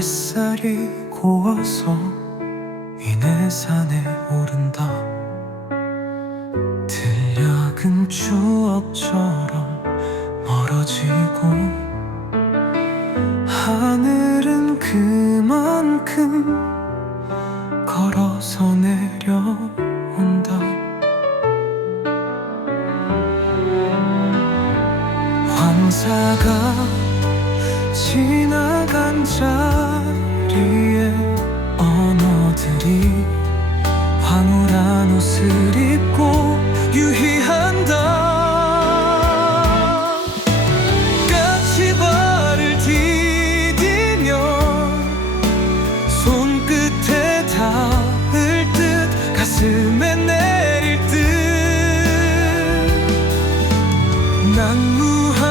햇살이 고와서 이내 산에 오른다. 들녘은 추억처럼 멀어지고 하늘은 그만큼 걸어서 내려온다. 황사가 지나간 자리에 언어들이 황홀한 옷을 입고 유희한다. 가슴에 내릴 듯. 난무하